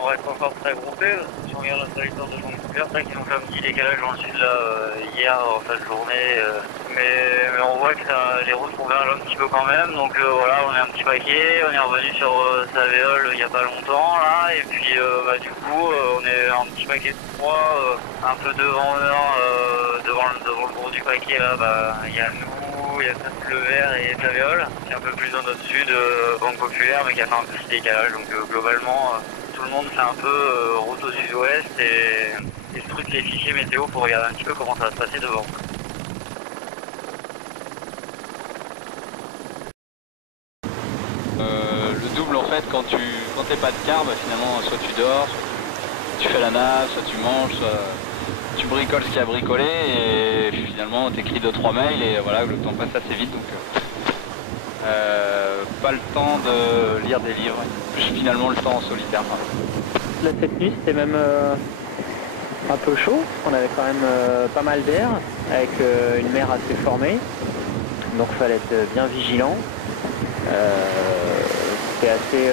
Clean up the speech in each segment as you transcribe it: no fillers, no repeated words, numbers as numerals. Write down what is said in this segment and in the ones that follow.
On reste encore très groupés. Si on regarde la trajectoire de Vancouver, c'est vrai qu'ils ont fait un petit décalage dans le sud là, hier en fin de journée. Mais on voit que les routes convergent un petit peu quand même. Donc voilà, on est un petit paquet. On est revenu sur Savéole il n'y a pas longtemps là. Et puis du coup, on est un petit paquet de trois, un peu devant devant le gros du paquet là. Il y a nous, il y a peut-être le Vert et Savéole. C'est un peu plus dans notre sud, Banque Populaire, mais qui a fait un petit décalage. Donc globalement, tout le monde fait un peu route au sud-ouest et scrute les fichiers météo pour regarder un petit peu comment ça va se passer devant. Le double en fait quand t'es pas de car, finalement soit tu dors, soit tu fais la nage, soit tu manges, soit tu bricoles ce qu'il y a à bricoler et finalement t'écris 2-3 mails et voilà, le temps passe assez vite donc pas le temps de lire des livres, plus finalement le temps en solitaire. Là cette nuit c'était même un peu chaud, on avait quand même pas mal d'air avec une mer assez formée, donc il fallait être bien vigilant. C'était assez,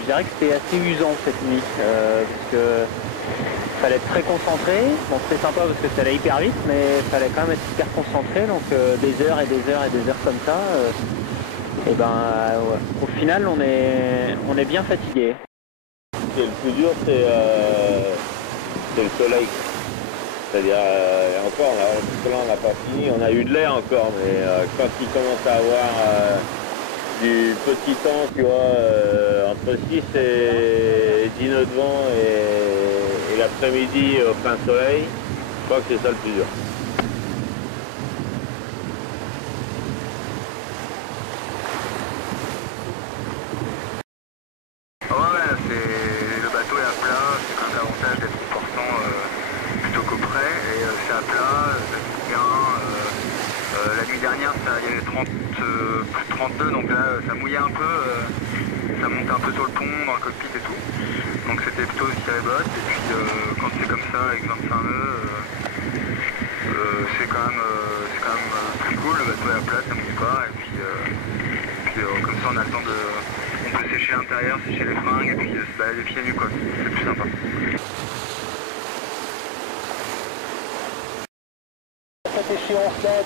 je dirais que c'était assez usant cette nuit, parce que fallait être très concentré. Bon, c'était sympa parce que ça allait hyper vite, mais il fallait quand même être hyper concentré, donc des heures et des heures et des heures comme ça. Et ouais. Au final, on est bien fatigué. Le plus dur, c'est le soleil. C'est-à-dire, encore, là, on n'a pas fini, on a eu de l'air encore, mais quand il commence à avoir du petit temps, tu vois, entre 6 et 10 nœuds de vent et l'après-midi au plein soleil, je crois que c'est ça le plus dur. Le bateau est à plat, c'est quand même l'avantage d'être portant plutôt qu'auprès, et c'est à plat, ça se bien. La nuit dernière, il y avait plus de 32, donc là ça mouillait un peu, ça montait un peu sur le pont, dans le cockpit et tout. Donc c'était plutôt aussi à les bottes, et puis quand c'est comme ça avec 25 nœuds, c'est quand même très cool, le bateau est à plat, ça mouille pas, et puis comme ça on a le temps de... On peut sécher l'intérieur, sécher les fringues et puis se balader pieds nus quoi, c'est plus sympa. Cette échéance là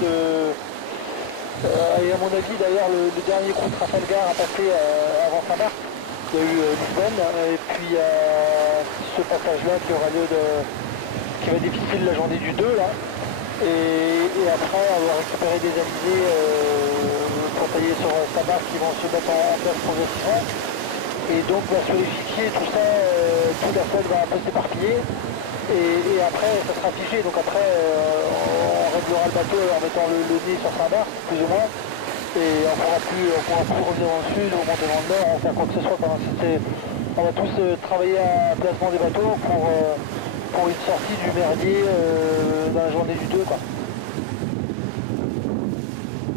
et à mon avis d'ailleurs le dernier coup de Trafalgar a passé avant Saint-Marc. Il y a eu Lisbonne et puis ce passage là qui aura lieu qui va être difficile la journée du 2 là. Et après on va récupérer des alizés pour tailler sur Saint-Marc qui vont se mettre en place progressivement. Et donc sur les fichiers, tout ça, tout la flotte va un peu s'éparpiller. Et après ça sera figé, donc après on réglera le bateau en mettant le nez sur Saint-Marc, plus ou moins. Et on pourra plus revenir dans le sud ou monter dans le nord, faire quoi que ce soit. On va tous travailler à placement des bateaux pour une sortie du merdier dans la journée du 2 quoi.